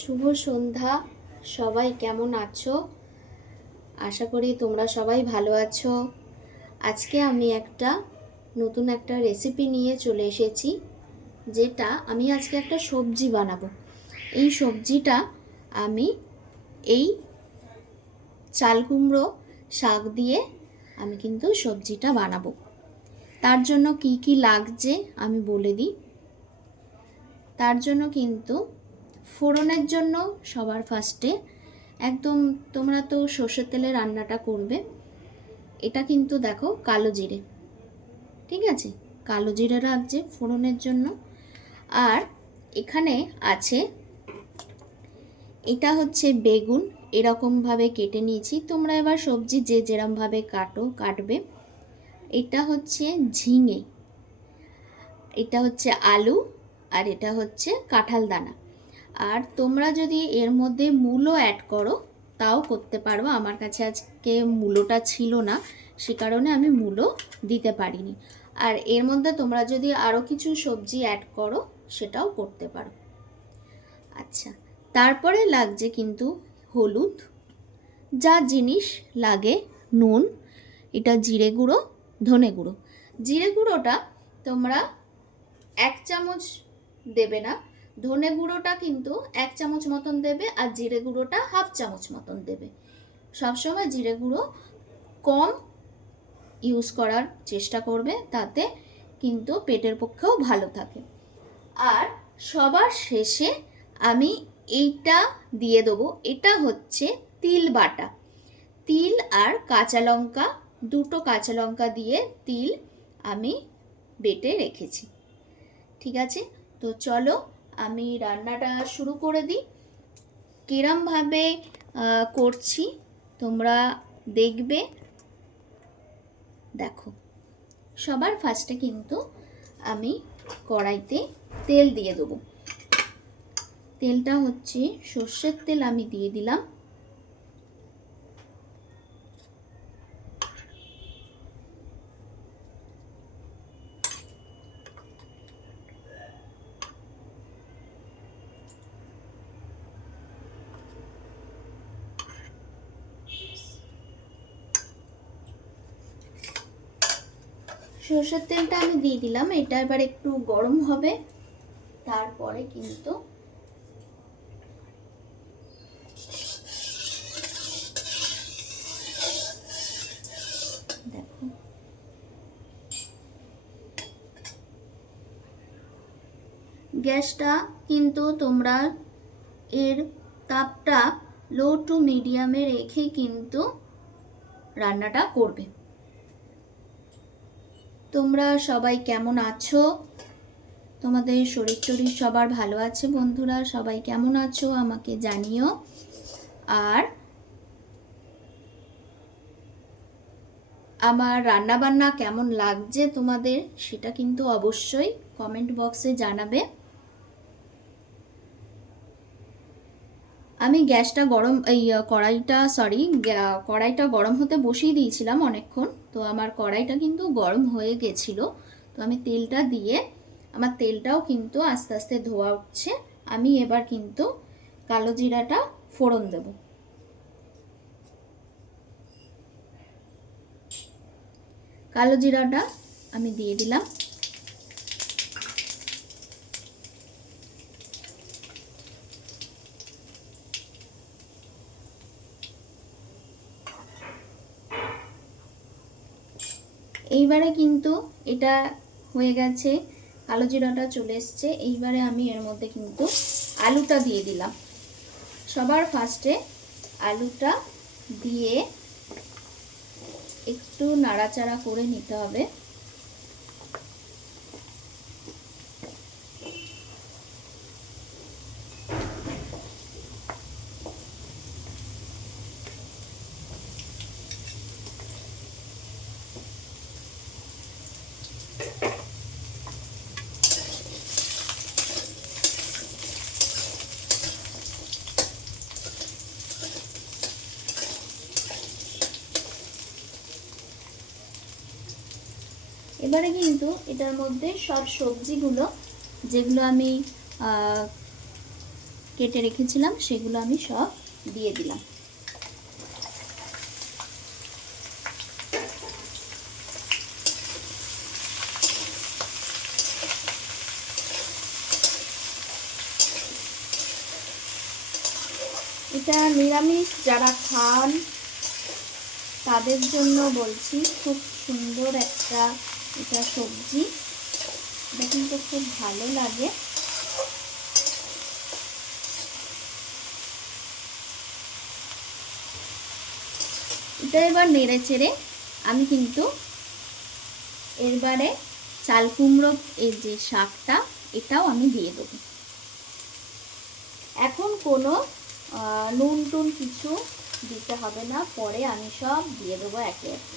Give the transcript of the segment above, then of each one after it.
শুভ সন্ধ্যা। সবাই কেমন আছো? আশা করি তোমরা সবাই ভালো আছো। আজকে আমি নতুন একটা রেসিপি নিয়ে চলে এসেছি, যেটা আমি আজকে একটা সবজি বানাবো। এই সবজিটা আমি এই চাল কুমড়ো শাক দিয়ে আমি কিন্তু সবজিটা বানাবো। তার জন্য কি কি লাগছে আমি বলে দিই। তার জন্য কিন্তু ফোড়নের জন্য সবার ফার্স্টে একদম, তোমরা তো সর্ষের তেলে রান্নাটা করবে, এটা কিন্তু দেখো কালো জিরে, ঠিক আছে, কালো জিরে রাখছে ফোড়নের জন্য। আর এখানে আছে, এটা হচ্ছে বেগুন, এরকমভাবে কেটে নিয়েছি। তোমরা এবার সবজি যে যেরমভাবে কাটবে। এটা হচ্ছে ঝিঙে, এটা হচ্ছে আলু, আর এটা হচ্ছে কাঁঠাল দানা। আর তোমরা যদি এর মধ্যে মূলো অ্যাড করো তাও করতে পারো। আমার কাছে আজকে মূলোটা ছিল না, সে কারণে আমি মূলো দিতে পারিনি। আর এর মধ্যে তোমরা যদি আরও কিছু সবজি অ্যাড করো সেটাও করতে পারো। আচ্ছা, তারপরে লাগছে কিন্তু হলুদ, যা জিনিস লাগে, নুন, এটা জিরে গুঁড়ো, ধনে গুঁড়ো। জিরে গুঁড়োটা তোমরা 1 চামচ দেবে না, ধনে গুঁড়োটা কিন্তু 1 চামচ মতন দেবে, আর জিরে গুঁড়োটা 1/2 চামচ মতন দেবে। সবসময় জিরে গুঁড়ো কম ইউজ করার চেষ্টা করবে, তাতে কিন্তু পেটের পক্ষেও ভালো থাকে। আর সবার শেষে আমি এইটা দিয়ে দেবো, এটা হচ্ছে তিল বাটা। তিল আর কাঁচা লঙ্কা, 2টো কাঁচা লঙ্কা দিয়ে তিল আমি বেটে রেখেছি। ঠিক আছে, তো চলো আমি রান্নাটা শুরু করে দিই। কিরমভাবে করছি তোমরা দেখবে। দেখো, সবার ফার্স্টে কিন্তু আমি কড়াইতে তেল দিয়ে দেবো। তেলটা হচ্ছে সর্ষের তেল, আমি দিয়ে দিলাম। সর্ষের তেলটা আমি দিয়ে দিলাম, এটা এবার একটু গরম হবে। তারপরে কিন্তু দেখো, গ্যাসটা কিন্তু তোমরা এর তাপটা লো টু মিডিয়ামে রেখে কিন্তু রান্নাটা করবে। তোমরা সবাই কেমন আছো? তোমাদের শরীর টরীর সবার ভালো আছে? বন্ধুরা সবাই কেমন আছো আমাকে জানিও। আর আমার রান্নাবান্না কেমন লাগছে তোমাদের সেটা কিন্তু অবশ্যই কমেন্ট বক্সে জানাবে। আমি গ্যাসটা গরম, এই কড়াইটা গরম হতে বসিয়ে দিয়েছিলাম অনেকক্ষণ। তো আমার কড়াইটা কিন্তু গরম হয়ে গেছিলো। তো আমি তেলটা দিয়ে, আমার তেলটাও কিন্তু আস্তে আস্তে ধোয়া উঠছে। আমি এবার কিন্তু কালো জিরাটা ফোড়ন দেব। কালো জিরাটা আমি দিয়ে দিলাম। এইবারে কিন্তু এটা হয়ে গেছে, কালো জিরাটা চলে এসছে। এইবারে আমি এর মধ্যে কিন্তু আলুটা দিয়ে দিলাম। সবার ফার্স্টে আলুটা দিয়ে একটু নাড়াচাড়া করে নিতে হবে। এবারে কিন্তু এটার মধ্যে সব সবজিগুলো যেগুলো আমি কেটে রেখেছিলাম সেগুলো আমি সব দিয়ে দিলাম। এটা নিরামিষ যারা খান তাদের জন্য বলছি, খুব সুন্দর একটা এটা সবজি, এটা কিন্তু খুব ভালো লাগে। এটা এবার নেড়ে চেড়ে আমি কিন্তু এবারে চাল কুমড়ো এর যে শাকটা এটাও আমি দিয়ে দেবো। এখন কোনো নুন টুন কিছু দিতে হবে না, পরে আমি সব দিয়ে দেবো একে একে।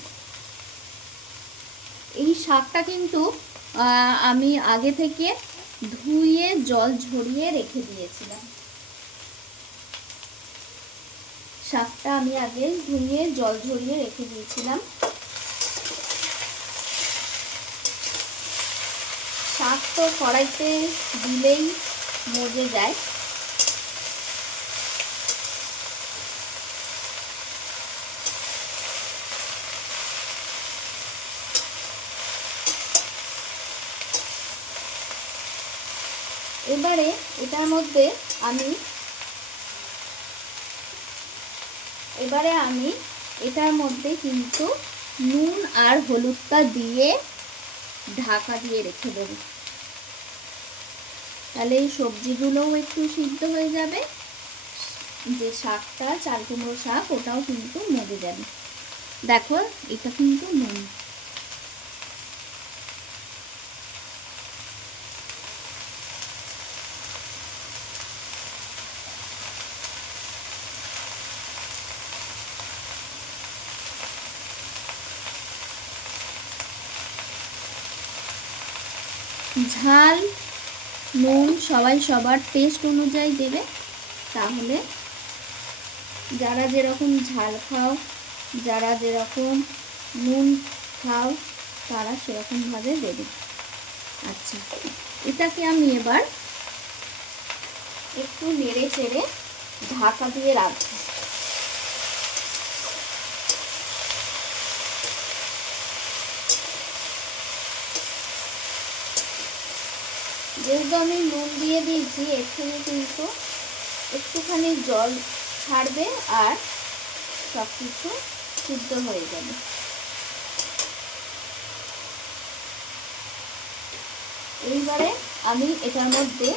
এই শাকটা কিন্তু আমি আগে থেকে ধুয়ে জল ঝরিয়ে রেখে দিয়েছিলাম। শাকটা আমি আগে ধুয়ে জল ঝরিয়ে রেখে দিয়েছিলাম। শাক তো কড়াইতে দিলেই মজে যায়। এবারে এটার মধ্যে আমি এটার মধ্যে কিন্তু নুন আর হলুদটা দিয়ে ঢাকা দিয়ে রেখে দেবো, তাহলে এই সবজিগুলোও একটু সিদ্ধ হয়ে যাবে, যে শাকটা চাল কুমড়ো শাক ওটাও কিন্তু মজে যাবে। দেখো এটা কিন্তু নুন। ঝাল নুন সবাই সবার টেস্ট অনুযায়ী দেবে, তাহলে যারা যেরকম ঝাল খাও, যারা যেরকম নুন খাও তারা সেরকমভাবে দেবে। আচ্ছা, এটাকে আমি এবার একটু নেড়ে চেড়ে ঢাকা দিয়ে রাখবো। যেহেতু আমি নুন দিয়ে দিয়েছি, এর থেকে কিন্তু একটুখানি জল ছাড়বে আর সব কিছু সিদ্ধ হয়ে যাবে। এইবারে আমি এটার মধ্যে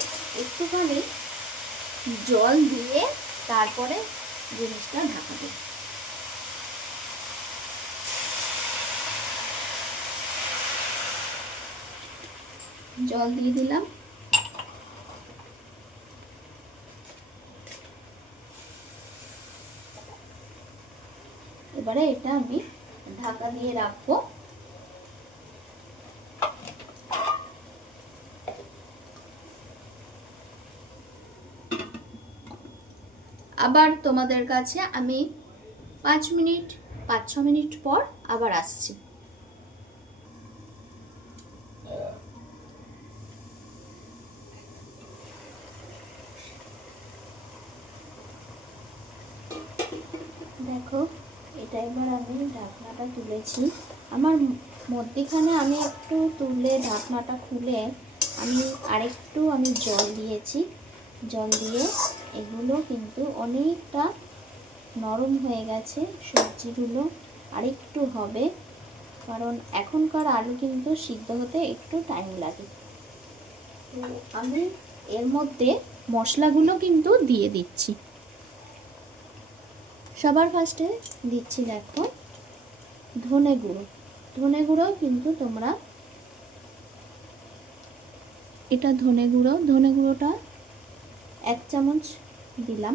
একটুখানি জল দিয়ে তারপরে জিনিসটা ঢাকা দেব। জল দিয়ে দিলাম। এবারে এটা আমি ঢাকা দিয়ে রাখবো। আবার তোমাদের কাছে আমি 5-6 মিনিট পর আবার আসছি। দেখো এটা এবার আমি ঢাকনাটা তুলেছি, আমার মধ্যেখানে আমি একটু তুলে ঢাকনাটা খুলে আমি আরেকটু জল দিয়েছি। জল দিয়ে এগুলো কিন্তু অনেকটা নরম হয়ে গেছে, সবজিগুলো আরেকটু হবে, কারণ এখনকার আলু কিন্তু সিদ্ধ হতে একটু টাইম লাগে। তো আমি এর মধ্যে মশলাগুলো কিন্তু দিয়ে দিচ্ছি। সবার ফার্স্টে দিচ্ছি দেখো ধনে গুঁড়ো। ধনে গুঁড়ো কিন্তু তোমরা এটা ধনে গুঁড়োটা 1 চামচ দিলাম।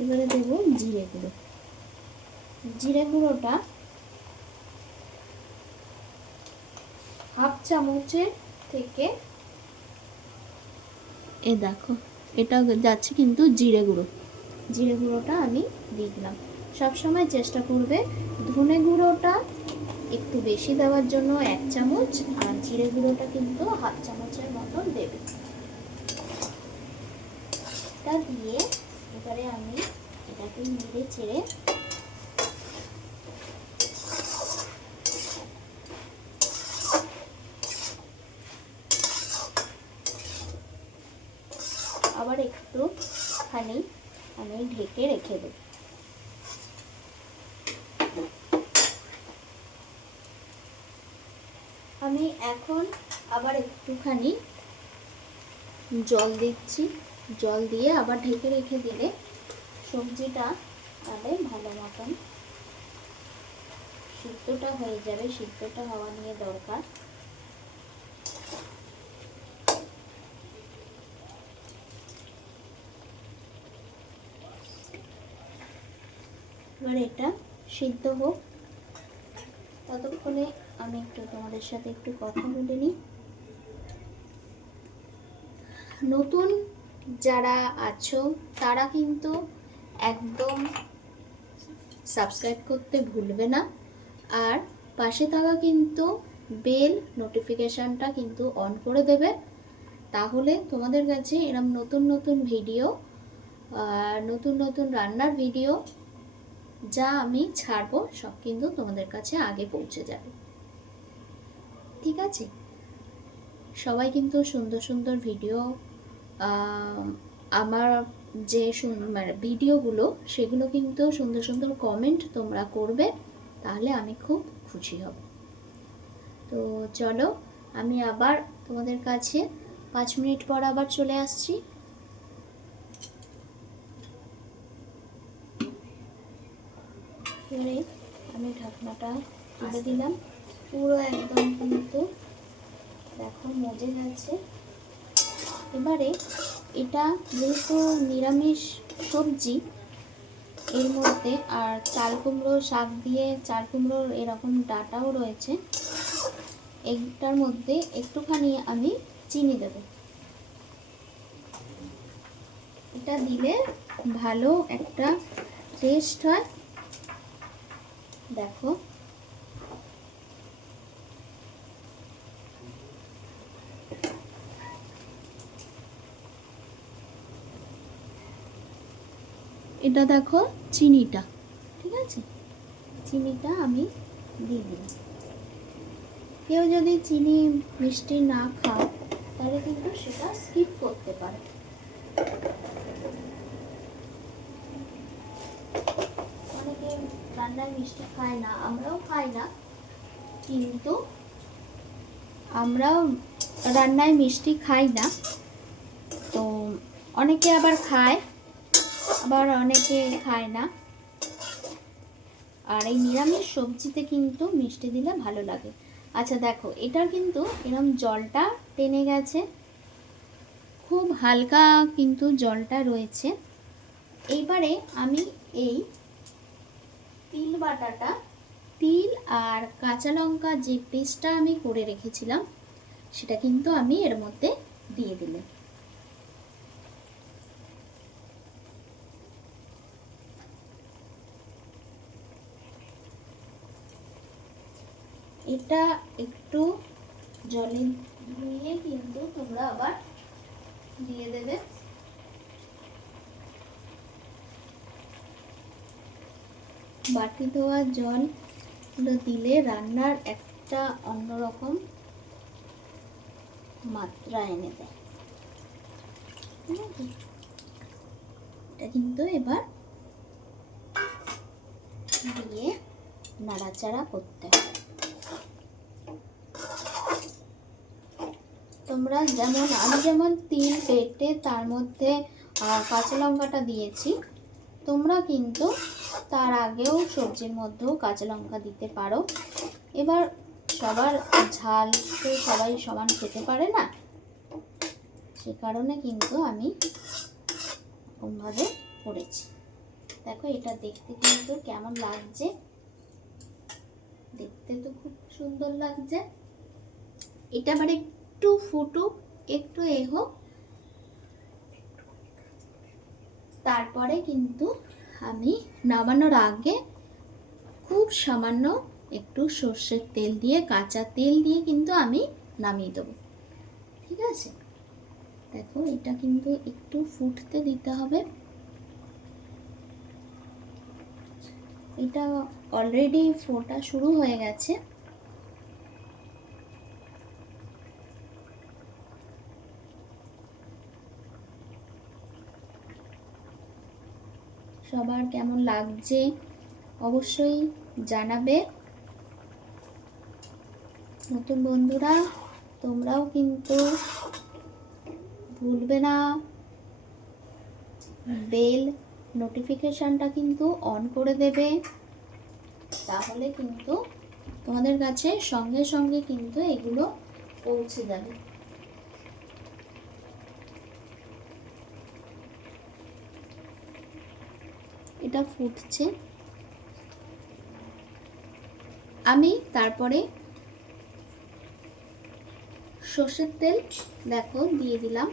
এবারে দেব জিরে গুঁড়ো। জিরে গুঁড়োটা 1/2 চামচের থেকে এ দেখো এটা যাচ্ছে কিন্তু জিরে গুঁড়োটা আমি দিয়ে দিলাম। সবসময় চেষ্টা করবে ধনে গুঁড়োটা একটু বেশি দেওয়ার জন্য 1 চামচ, আর জিরে গুঁড়োটা কিন্তু 1/2 চামচের মতন দেবে। এটা দিয়ে এবারে আমি এটাকে নেড়ে চেড়ে আবার একটুখানি আমি ঢেকে রেখে দেব। আমি এখন আবার একটুখানি জল দিচ্ছি, জল দিয়ে আবার ঢেকে রেখে দিলে সবজিটা তাহলে ভালো মতন সিদ্ধটা হয়ে যাবে। সিদ্ধটা হওয়া নিয়ে দরকার। এবার এটা সিদ্ধ হোক, ততক্ষণে আমি একটু তোমাদের সাথে একটু কথা বলে নিই। নতুন যারা আছো তারা কিন্তু একদম সাবস্ক্রাইব করতে ভুলবে না, আর পাশে থাকা কিন্তু বেল নোটিফিকেশানটা কিন্তু অন করে দেবে। তাহলে তোমাদের কাছে এরকম নতুন নতুন ভিডিও, নতুন নতুন রান্নার ভিডিও যা আমি ছাড়বো সব কিন্তু তোমাদের কাছে আগে পৌঁছে যাবে। ঠিক আছে? সবাই কিন্তু সুন্দর সুন্দর ভিডিও, আমার যে মানে ভিডিওগুলো সেগুলো কিন্তু সুন্দর সুন্দর কমেন্ট তোমরা করবে, তাহলে আমি খুব খুশি হব। তো চলো, আমি আবার তোমাদের কাছে 5 মিনিট পর আবার চলে আসছি। এবারে আমি ঢাকনাটা তুলে দিলাম। পুরো একদম কিন্তু দেখো মজে গেছে। এবারে এটা যেহেতু নিরামিষ সবজি, এর মধ্যে আর চাল কুমড়ো শাক দিয়ে চাল কুমড়োর এরকম ডাঁটাও রয়েছে, এইটার মধ্যে একটুখানি আমি চিনি দেব। এটা দিলে ভালো একটা টেস্ট হয়। দেখো এটা দেখো চিনিটা, ঠিক আছে? চিনিটা আমি দিয়ে দিলাম। কেউ যদি চিনি মিষ্টি না খাও তাহলে কিন্তু সেটা স্কিপ করতে পারে। অনেকে রান্নায় মিষ্টি খায় না, আমরাও খাই না, কিন্তু আমরাও রান্নায় মিষ্টি খাই না। তো অনেকে আবার খায়, আবার অনেকে খায় না। আর এই নিরামিষ সবজিতে কিন্তু মিষ্টি দিলে ভালো লাগে। আচ্ছা দেখো, এটার কিন্তু এরকম জলটা টেনে গেছে, খুব হালকা কিন্তু জলটা রয়েছে। এইবারে আমি এই তিল বাটাটা, তিল আর কাঁচা লঙ্কা যে পেস্টটা আমি করে রেখেছিলাম সেটা কিন্তু আমি এর মধ্যে দিয়ে দিলাম। এটা একটু জলে ধুয়ে কিন্তু তোমরা আবার দিয়ে দেবে। বাটি ধোয়া জলগুলো দিলে রান্নার একটা অন্যরকম মাত্রা এনে দেয়। ঠিক আছে? এটা কিন্তু এবার দিয়ে নাড়াচাড়া করতে হবে। তোমরা যেমন, আমি যেমন তিল বেটে তার মধ্যে কাঁচা লঙ্কাটা দিয়েছি, তোমরা কিন্তু তার আগেও সবজির মধ্যেও কাঁচা লঙ্কা দিতে পারো। এবার সবার ঝাল তো সবাই সমান খেতে পারে না, সে কারণে কিন্তু আমি এরকমভাবে করেছি। দেখো এটা দেখতে কিন্তু কেমন লাগছে, দেখতে তো খুব সুন্দর লাগছে। এটা আবার একটু ফুটুক, একটু হোক, তারপরে কিন্তু আমি নামানোর আগে খুব সামান্য একটু সর্ষের তেল দিয়ে, কাঁচা তেল দিয়ে কিন্তু আমি নামিয়ে দেবো। ঠিক আছে, দেখো এটা কিন্তু একটু ফুটতে দিতে হবে। এটা অলরেডি ফোটা শুরু হয়ে গেছে। সবার কেমন লাগছে অবশ্যই জানাবে। নতুন বন্ধুরা তোমরাও কিন্তু ভুলবে না বেল নোটিফিকেশানটা কিন্তু অন করে দেবে, তাহলে কিন্তু তোমাদের কাছে সঙ্গে সঙ্গে কিন্তু এগুলো পৌঁছে যাবে। এটা ফুটছে, আমি তারপরে সর্ষের তেল দেখো দিয়ে দিলাম,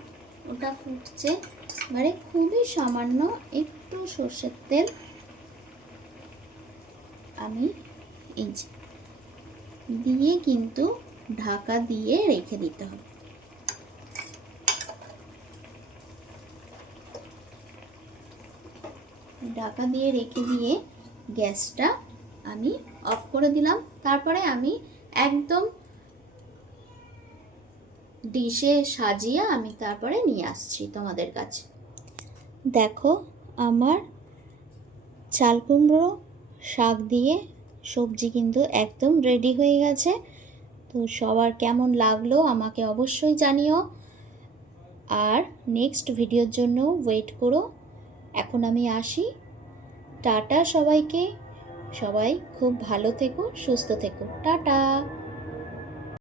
ওটা ফুটছে। এবারে খুবই সামান্য একটু সর্ষের তেল আমি এই দিয়ে কিন্তু ঢাকা দিয়ে রেখে দিতে হবে। ঢাকা দিয়ে রেখে দিয়ে গ্যাসটা আমি অফ করে দিলাম। তারপরে আমি একদম ডিশে সাজিয়ে আমি তারপরে নিয়ে আসছি তোমাদের কাছে। দেখো আমার চাল কুমড়ো শাক দিয়ে সবজি কিন্তু একদম রেডি হয়ে গেছে। তো সবার কেমন লাগলো আমাকে অবশ্যই জানিও, আর নেক্সট ভিডিওর জন্য ওয়েট করো। এখন আমি আসি, টাটা সবাইকে, সবাই খুব ভালো থেকো, সুস্থ থেকো, টাটা।